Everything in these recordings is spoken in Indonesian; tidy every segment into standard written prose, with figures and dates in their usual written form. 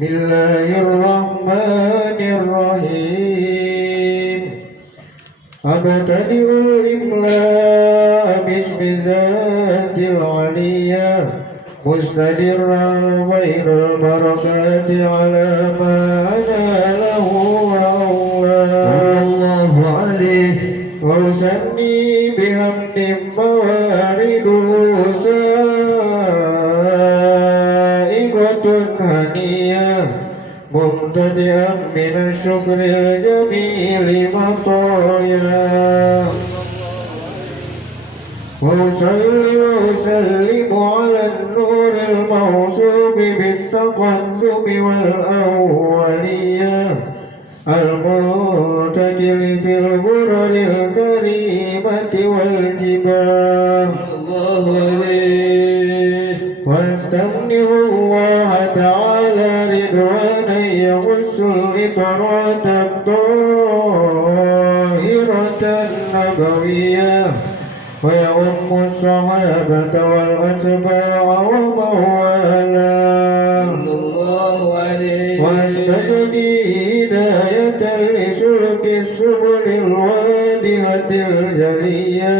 Bismillahirrahmanirrahim. Abtadi'ul imla bismizatil aliyah mustadirran bainal barakati ala ma'ana lahu Allahu alaihi wa usanni bihamdim mawaridul sa'iqatun haniyah mubtadi'an min syukril jamili matoya wa usalli wa usallimu ala nuril mawsubi bittaqaddumi wal awwaliyah al-mur المعتكل في الغرر الكريمة والجبال الله عليه واستمنه الله تعالى رضوانا يغس الإطرات الطاهرة النبوية ويؤم الصحابة والأتباع وموالاه الله عليه واستجدي هداية لسلك السبل الواضحة الجلية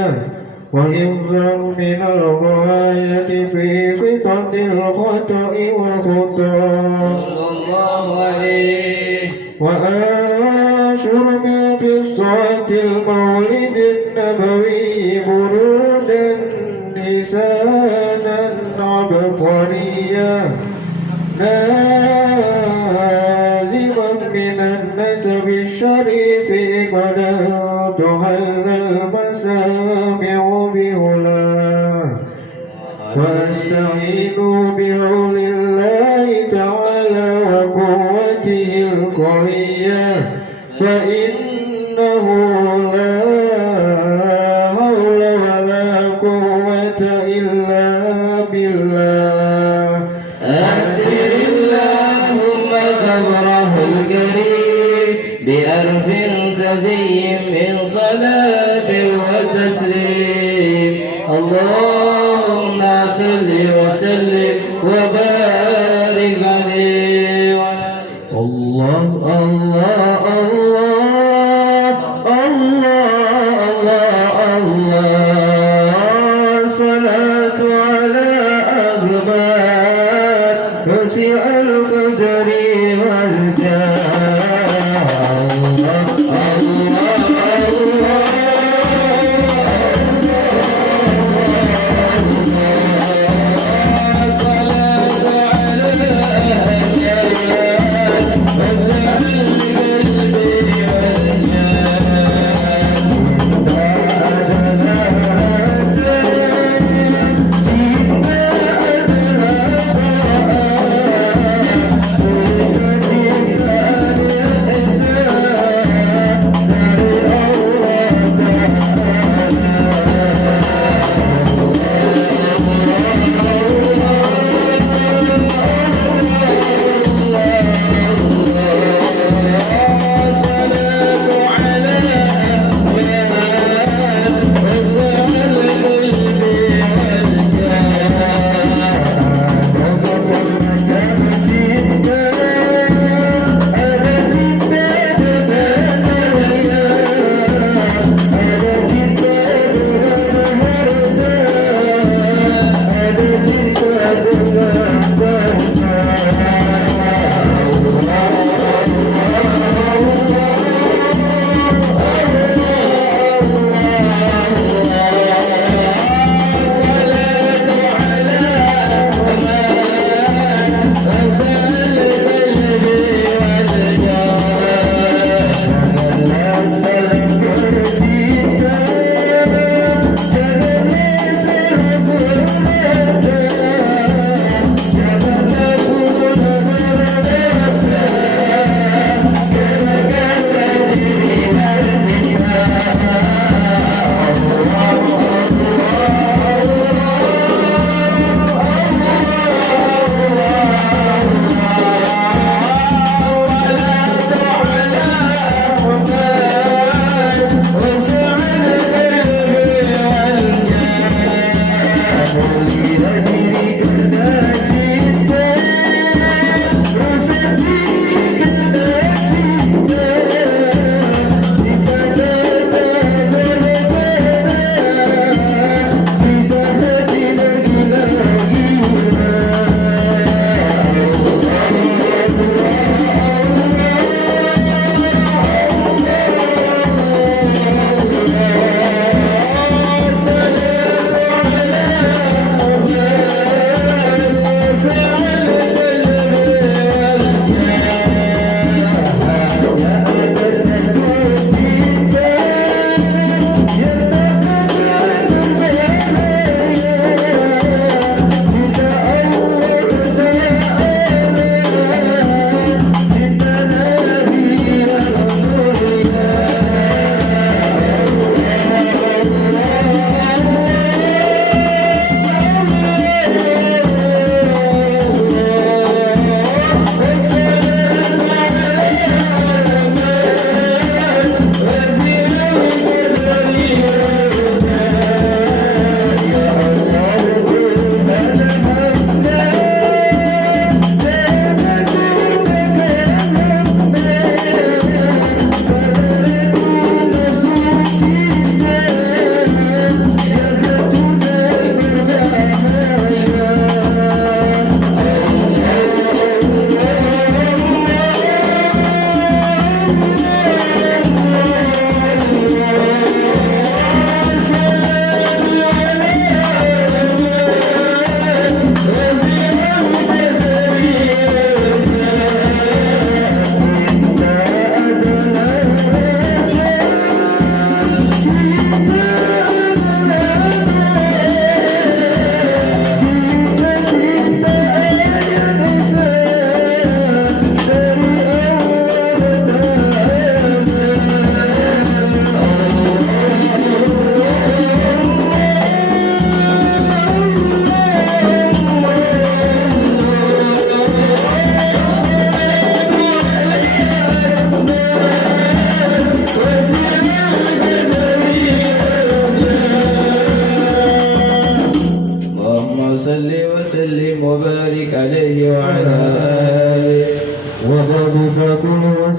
وحفظا من الغاية في خطط الخطأ والخطأ صلى الله عليه وآشر من قصة المولد النبوي برودا لسانا عبقريا لازما من النسب الشريف قد تحل المسامع بهلاه واستعين بعون الله تعالى وقوته القوية فإنه لا حول ولا قوة إلا بالله أكثر اللهم قبره الكريم بألف سزي من صلاة وتسليم اللهم صل وسلم وبارك عليه الله الله الله الله الله صلاة على أغبار وسع القدر والجاه الله الله الله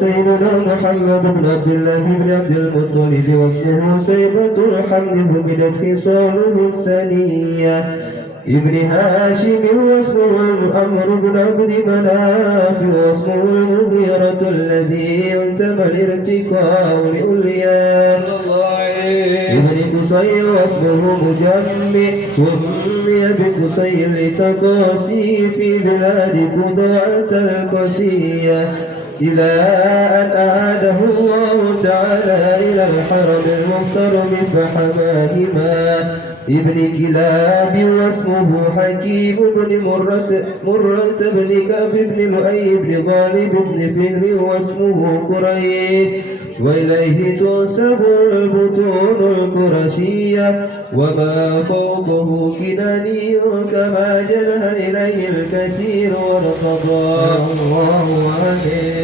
سيدنا محمد بن عبد الله بن عبد المطلب واسمه سيبة الحمد بمدت خصاله الثانية ابن هاشم واسمه عمرو بن عبد مناف واسمه المغيرة الذي انتمى الارتقاء لأولياء ابن قصي واسمه مجمع سمي بقصي لتقاسي في بلاد قضاعة القسية إلى أن أعاده الله تعالى إلى الحرم المحترم فحماهما ابن كلاب واسمه حكيم بن مرة بن كعب بن لؤي بن غالب بن فهر واسمه قريش وإليه تنسب البطون القرشية وما فوقه كناني كما جنى إليه الكثير والقضاء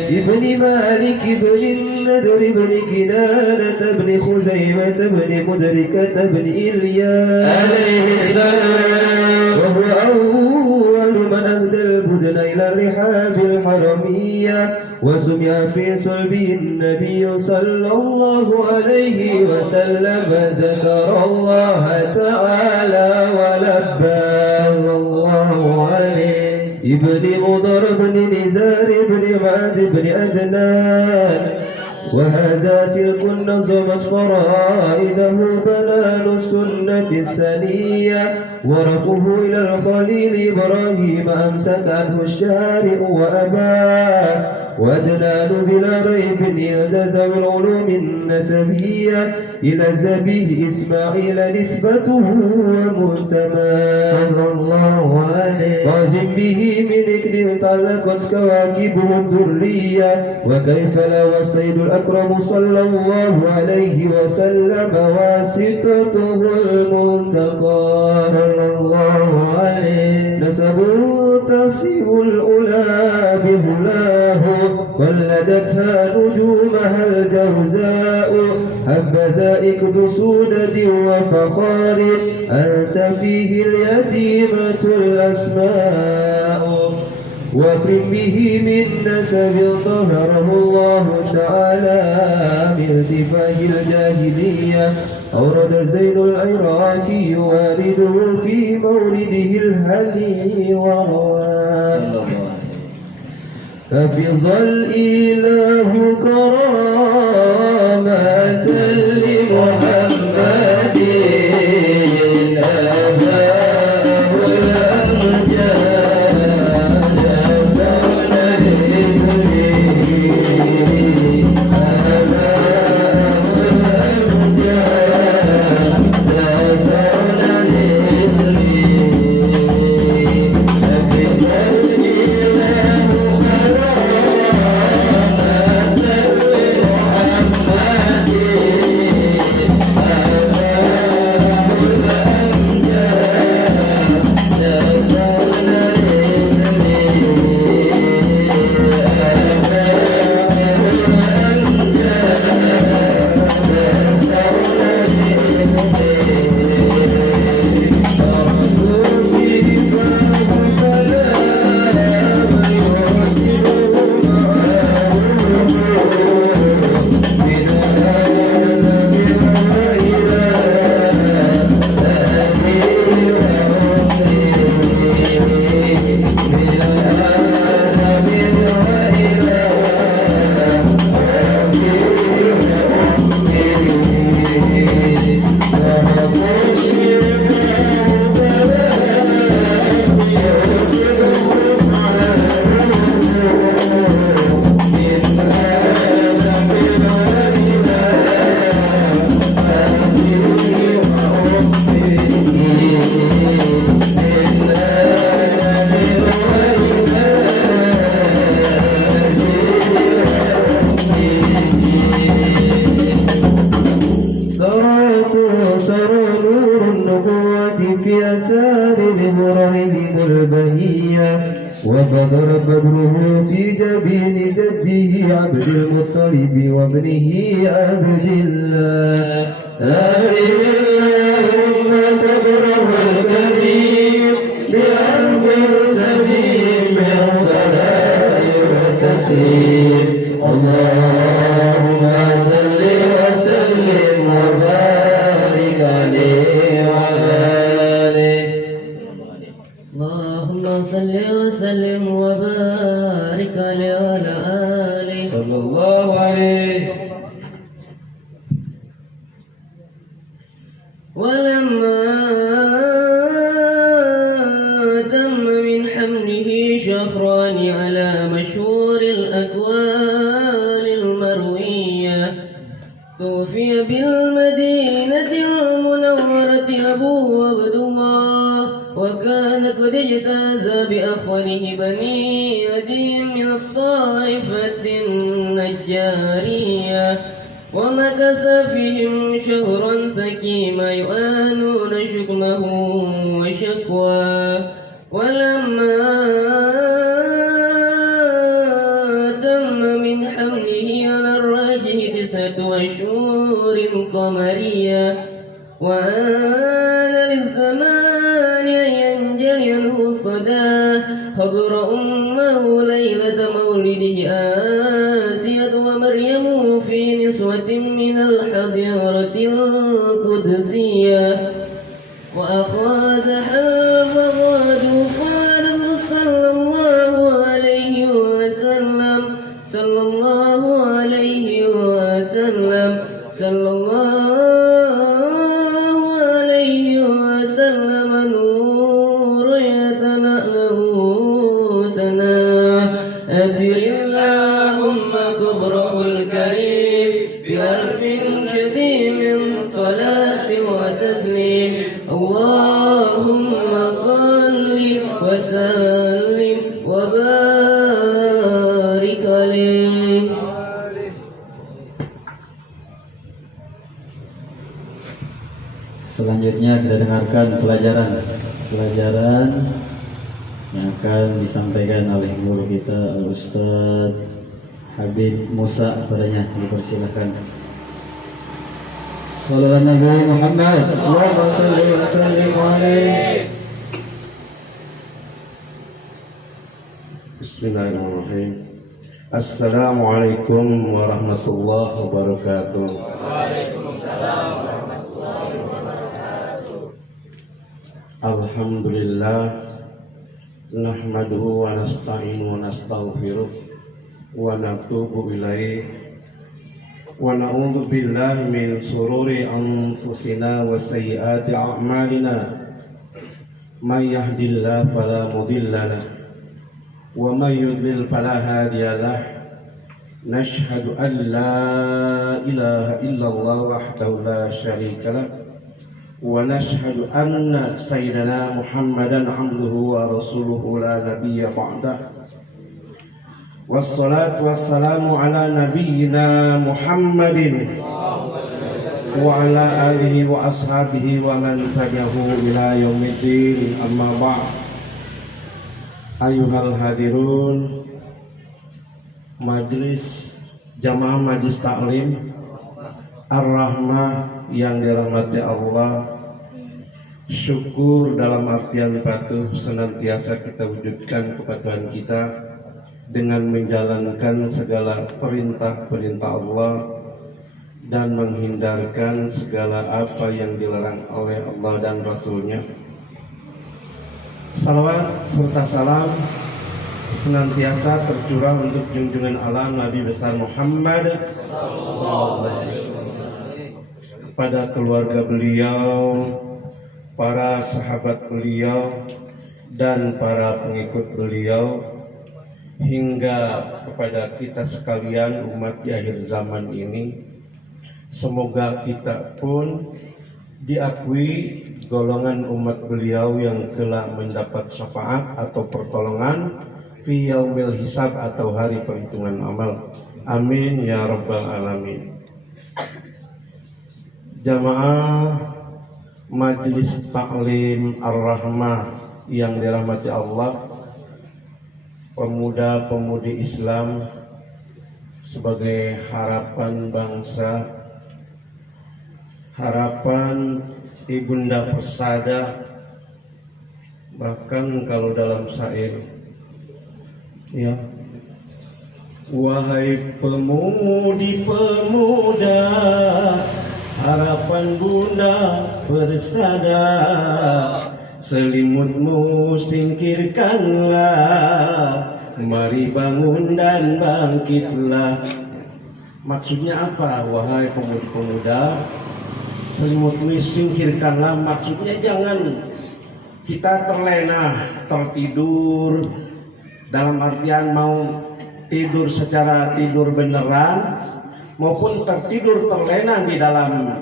ابن مالك بن النذر بن كنانة بن خزيمة بن مدركة بن إلياس عليه السلام وهو أول من أهدى البدن إلى الرحاب الحرمية وسمع في صلبه النبي صلى الله عليه وسلم ذكر الله تعالى ولبى الله عليه ابن مضر بن نزار بن معاذ بن أدنان وهذا سلك نظمت فرائده بلال السنة السنية ورقه إلى الخليل إبراهيم أمسك عنه الشارع وأباه وأدنان بلا ريب يلتزم العلوم النسبية إلى الذبيه إسماعيل نسبته ومنتمى الله عليه قاسم به من إكل طلقت كواكبه الذرية وكيف لا والسيد الأكرم صلى الله عليه وسلم واسطته المنتقى صلى الله عليه نسب تصيب الأولى بهلاه قلدتها نجومها الجوزاء حبذا إكد سودة وفخار أنت فيه اليتيمة الأسماء واكرم به من نسب طهره الله تعالى من سفاه الجاهلية أورد زين العراقي والده في مولده الهدي ورواه ففض الإله كرامة لمحمد أباه الأمجاد سون لاسمه أباه الأمجاد سون لاسمه وبدر بدره في جبين جده عبد المطلب وابنه عبد الله اللهم بدره الكريم بألف سزيم من صلاة وتسليم اللهم صل وسلم وبارك عليه وعلى آله. اللهم صل وسلم وبارك عليه وعلى آله صلى الله عليه. ولما تم من حمله شهران على مشهور الأقوال المروية توفي بالمدينة المنورة أبوه عبد الله، وكان قد اجتاز بأخوانه بني عدي من الطائفة النجارية، ومكث فيهم شهرا سكيما يؤانون شكمه وشكواه. ولما تم من حمله على الراجح 9 أشهر قمرية، وآن للزمان أن ينجلي عنه الصدى، حضر أمه ليلة مولده آسية ومريم في نسوة من الحضارة القدسية، وأخذها البغاد فارغ صلى الله عليه وسلم صلى الله عليه وسلم صلى الله عليه وسلم نور يتلأله سنا. أجر اللهم قبره الكريم بحرف شديد من صلاة وتسليم. اللهم صل وسلم وبارك عليه. Selanjutnya kita dengarkan pelajaran yang akan disampaikan oleh guru kita Al-Ustaz Habib Musa. Padanya dipersilakan. Sallallahu Nabi Muhammad. Allahumma salli wa sallim alaihi. Bismillahirrahmanirrahim. Assalamualaikum warahmatullahi wabarakatuh. Waalaikumsalam warahmatullahi wabarakatuh. Alhamdulillah, nahmaduhu wa nasta'inu wa nastaghfiruh wa natubu ilaih wa na'udzu billahi min shururi anfusina wa sayyiati a'malina. May yahdihillahu fala mudilla lahu wa may yudlil fala hadiya lahu. Nashhadu an la ilaha illallah wahdahu la syarika lahu wa nashhadu anna sayyidana Muhammadan abduhu wa rasuluhu la nabiyya ba'dah. Wassalatu wassalamu ala nabiyyina Muhammadin wa ala alihi wa ashabihi wa man tabi'ahu ila yaumiddin. Amma ba'd. Ayuhal hadirun, majlis jamaah majlis taklim Ar-Rahmah yang dirahmati Allah. Syukur dalam artian patuh senantiasa kita wujudkan kepatuhan kita dengan menjalankan segala perintah-perintah Allah dan menghindarkan segala apa yang dilarang oleh Allah dan Rasul-Nya. Salawat serta salam senantiasa tercurah untuk junjungan alam Nabi besar Muhammad kepada keluarga beliau, para sahabat beliau, dan para pengikut beliau, hingga kepada kita sekalian umat di akhir zaman ini. Semoga kita pun diakui golongan umat beliau yang telah mendapat syafaat atau pertolongan fi yaumil hisab atau hari perhitungan amal. Amin ya rabbal alamin. Jamaah Majlis Taklim Ar-Rahmah yang dirahmati Allah, pemuda-pemudi Islam sebagai harapan bangsa, harapan ibunda persada, bahkan kalau dalam syair ya Wahai pemudi-pemuda, harapan bunda bersada, selimutmu singkirkanlah, mari bangun dan bangkitlah. Maksudnya apa? Wahai pemuda-pemuda, selimutmu singkirkanlah. Maksudnya jangan kita terlena, tertidur, dalam artian mau tidur secara tidur beneran maupun tertidur terlena di dalam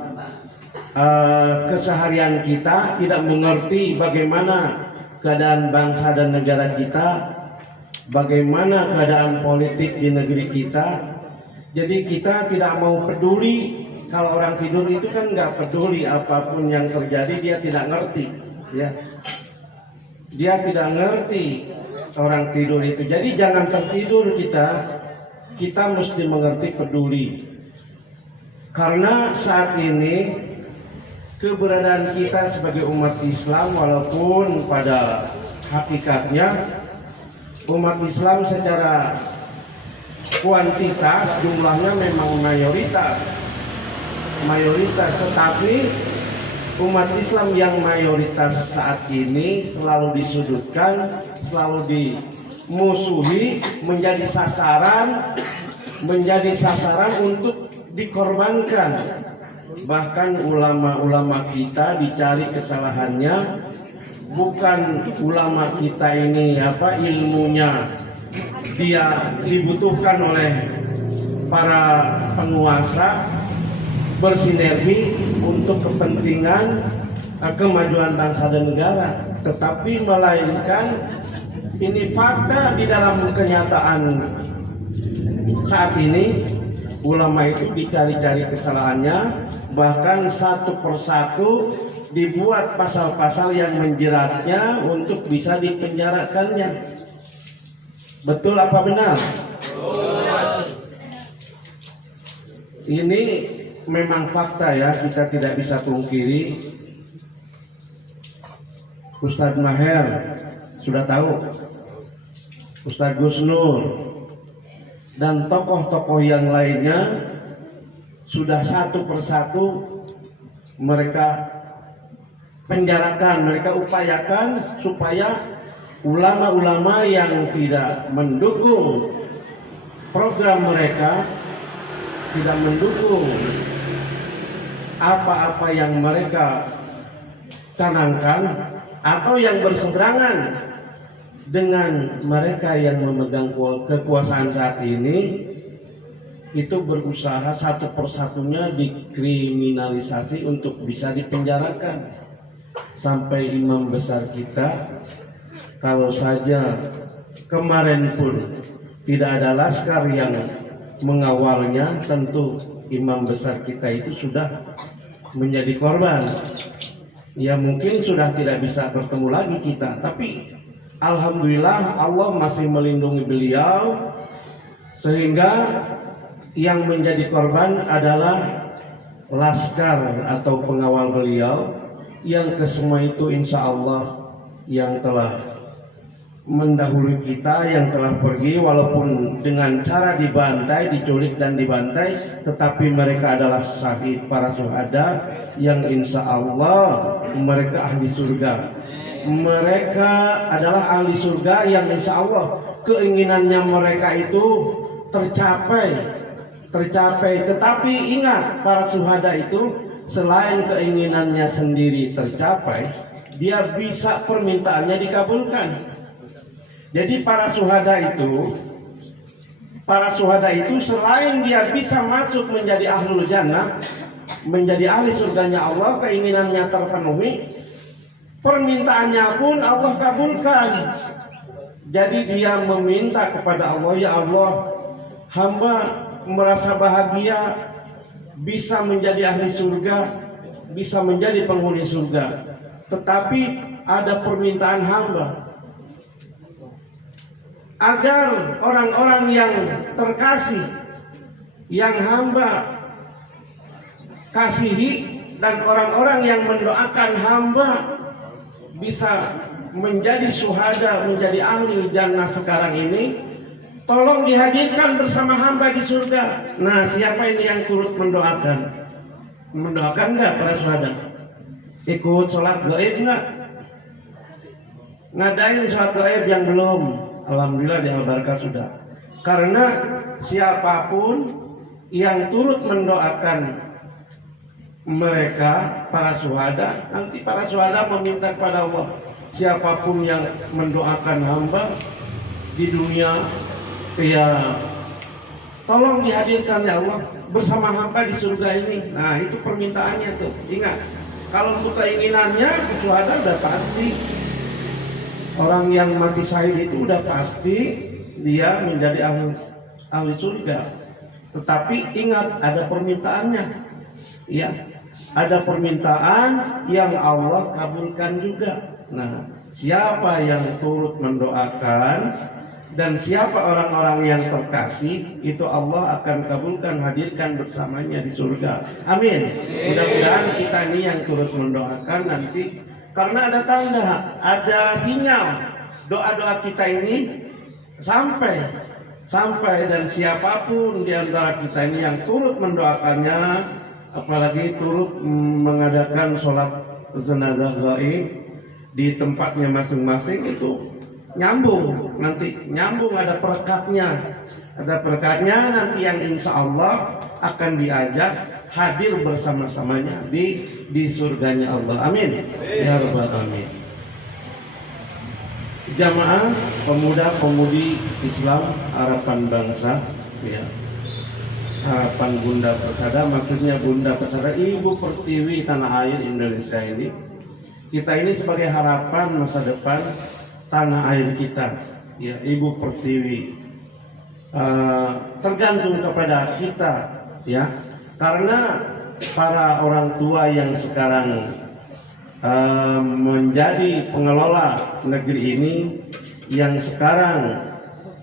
keseharian kita, tidak mengerti bagaimana keadaan bangsa dan negara kita, bagaimana keadaan politik di negeri kita. Jadi kita tidak mau peduli. Kalau orang tidur itu kan nggak peduli apapun yang terjadi, dia tidak ngerti, ya. Dia tidak ngerti orang tidur itu. Jadi jangan tertidur kita mesti mengerti, peduli. Karena saat ini keberadaan kita sebagai umat Islam, walaupun pada hakikatnya umat Islam secara kuantitas jumlahnya memang mayoritas, tetapi umat Islam yang mayoritas saat ini selalu disudutkan, selalu dimusuhi, menjadi sasaran untuk dikorbankan. Bahkan ulama-ulama kita dicari kesalahannya, bukan ulama kita ini ilmunya dia dibutuhkan oleh para penguasa bersinergi untuk kepentingan kemajuan bangsa dan negara, tetapi melainkan ini fakta di dalam kenyataan saat ini. Ulama itu dicari-cari kesalahannya, bahkan satu persatu dibuat pasal-pasal yang menjeratnya untuk bisa dipenjarakannya. Betul apa benar? Ini memang fakta ya, kita tidak bisa pungkiri. Ustadz Maher sudah tahu, Ustadz Gus Nur dan tokoh-tokoh yang lainnya sudah satu persatu mereka penjarakan, mereka upayakan supaya ulama-ulama yang tidak mendukung program mereka, tidak mendukung apa-apa yang mereka canangkan, atau yang berseberangan dengan mereka yang memegang kekuasaan saat ini, itu berusaha satu persatunya dikriminalisasi untuk bisa dipenjarakan. Sampai imam besar kita, kalau saja kemarin pun tidak ada laskar yang mengawalnya, tentu imam besar kita itu sudah menjadi korban. Ya mungkin sudah tidak bisa bertemu lagi kita, tapi alhamdulillah Allah masih melindungi beliau, sehingga yang menjadi korban adalah laskar atau pengawal beliau, yang kesemua itu insya Allah yang telah mendahului kita, yang telah pergi walaupun dengan cara dibantai, diculik dan dibantai, tetapi mereka adalah syahid, para syuhada yang insya Allah mereka ahli surga. Mereka adalah ahli surga yang insya Allah keinginannya mereka itu tercapai. Tetapi ingat, para syuhada itu selain keinginannya sendiri tercapai, dia bisa permintaannya dikabulkan. Jadi para syuhada itu selain dia bisa masuk menjadi ahlul jannah, menjadi ahli surganya Allah, keinginannya terpenuhi, permintaannya pun Allah kabulkan. Jadi dia meminta kepada Allah, ya Allah, hamba merasa bahagia bisa menjadi ahli surga, bisa menjadi penghuni surga, tetapi ada permintaan hamba, agar orang-orang yang terkasih, yang hamba kasihi, dan orang-orang yang mendoakan hamba bisa menjadi syuhada, menjadi ahli jannah sekarang ini, tolong dihadirkan bersama hamba di surga. Nah, siapa ini yang turut mendoakan? Mendoakan nggak para syuhada? Ikut sholat gaib nggak? Ngadain sholat gaib yang belum? Alhamdulillah di Al-Barakah sudah. Karena siapapun yang turut mendoakan mereka, para syuhada, nanti para syuhada meminta kepada Allah, siapapun yang mendoakan hamba di dunia, ya tolong dihadirkan ya Allah bersama hamba di surga ini. Nah, itu permintaannya tuh. Ingat, kalau untuk keinginannya syuhada udah pasti. Orang yang mati syahid itu udah pasti dia menjadi ahli surga. Tetapi ingat, ada permintaannya. Ya, ada permintaan yang Allah kabulkan juga. Nah, siapa yang turut mendoakan dan siapa orang-orang yang terkasih, itu Allah akan kabulkan, hadirkan bersamanya di surga. Amin. Mudah-mudahan kita ini yang turut mendoakan nanti, karena ada tanda, ada sinyal doa-doa kita ini sampai dan siapapun di antara kita ini yang turut mendoakannya, apalagi turut mengadakan sholat jenazah gaib di tempatnya masing-masing, itu nyambung, nanti nyambung, ada perekatnya nanti yang insya Allah akan diajak hadir bersama-samanya di surganya Allah. Amin ya rabbal alamin. Jamaah pemuda-pemudi Islam harapan bangsa, ya, harapan Bunda Persada, maksudnya Bunda Persada, Ibu Pertiwi tanah air Indonesia ini. Kita ini sebagai harapan masa depan tanah air kita, ya, Ibu Pertiwi, tergantung kepada kita, ya, karena para orang tua yang sekarang menjadi pengelola negeri ini, yang sekarang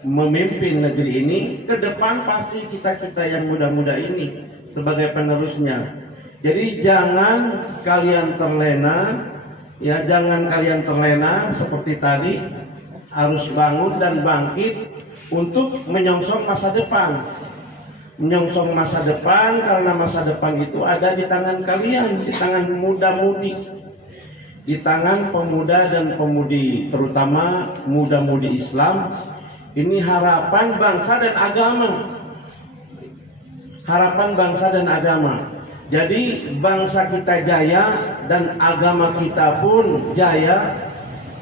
memimpin negeri ini, ke depan pasti kita yang muda-muda ini sebagai penerusnya. Jadi jangan kalian terlena. Ya, jangan kalian terlena seperti tadi, harus bangun dan bangkit untuk menyongsong masa depan. Menyongsong masa depan, karena masa depan itu ada di tangan kalian, di tangan muda-mudi, di tangan pemuda dan pemudi, terutama muda-mudi Islam. Ini harapan bangsa dan agama. Harapan bangsa dan agama. Jadi bangsa kita jaya dan agama kita pun jaya.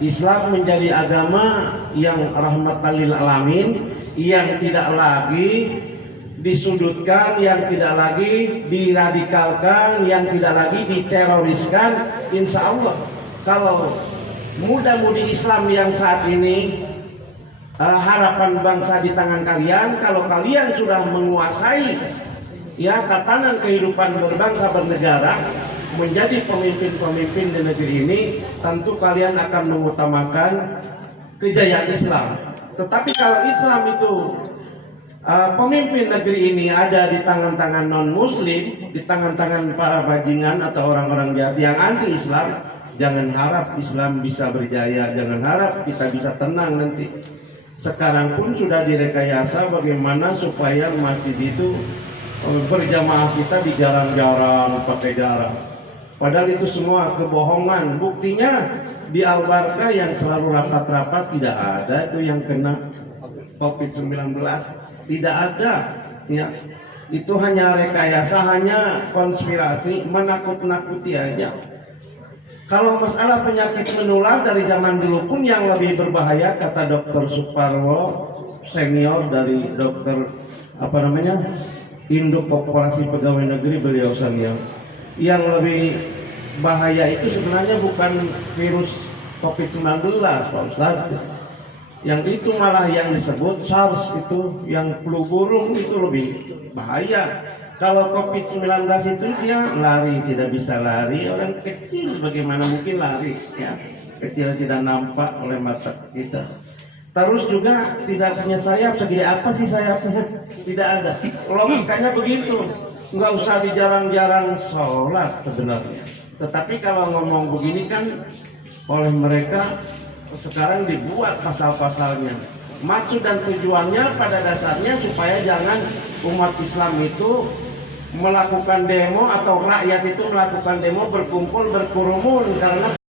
Islam menjadi agama yang rahmatan lil alamin, yang tidak lagi disudutkan, yang tidak lagi diradikalkan, yang tidak lagi diteroriskan. Insya Allah kalau muda-mudi Islam yang saat ini, harapan bangsa di tangan kalian, kalau kalian sudah menguasai, ya, tatanan kehidupan berbangsa bernegara, menjadi pemimpin-pemimpin di negeri ini, tentu kalian akan mengutamakan kejayaan Islam. Tetapi kalau Islam itu pemimpin negeri ini ada di tangan-tangan non-muslim, di tangan-tangan para bajingan atau orang-orang jahat yang anti-Islam, jangan harap Islam bisa berjaya, jangan harap kita bisa tenang nanti. Sekarang pun sudah direkayasa bagaimana supaya masjid itu berjamaah kita di jarang-jarang pakai jarak. Padahal itu semua kebohongan. Buktinya di Al-Barakah yang selalu rapat-rapat tidak ada itu yang kena COVID-19. Tidak ada, ya. Itu hanya rekayasa, hanya konspirasi, menakut-nakuti aja. Kalau masalah penyakit menular dari zaman dulu pun yang lebih berbahaya, kata Dr. Suparwo senior dari dokter Induk Populasi Pegawai Negeri, beliau senior, yang lebih bahaya itu sebenarnya bukan virus COVID-19, Pak Ustadz. Yang itu malah yang disebut SARS, itu yang flu burung, itu lebih bahaya. Kalau COVID-19 itu dia lari, tidak bisa lari. Orang kecil bagaimana mungkin lari, ya, kecil tidak nampak oleh mata kita. Terus juga tidak punya sayap, segede apa sih sayapnya? Tidak ada. Logikanya begitu. Nggak usah dijarang-jarang sholat sebenarnya. Tetapi kalau ngomong begini kan oleh mereka sekarang dibuat pasal-pasalnya. Maksud dan tujuannya pada dasarnya supaya jangan umat Islam itu melakukan demo atau rakyat itu melakukan demo berkumpul berkerumun karena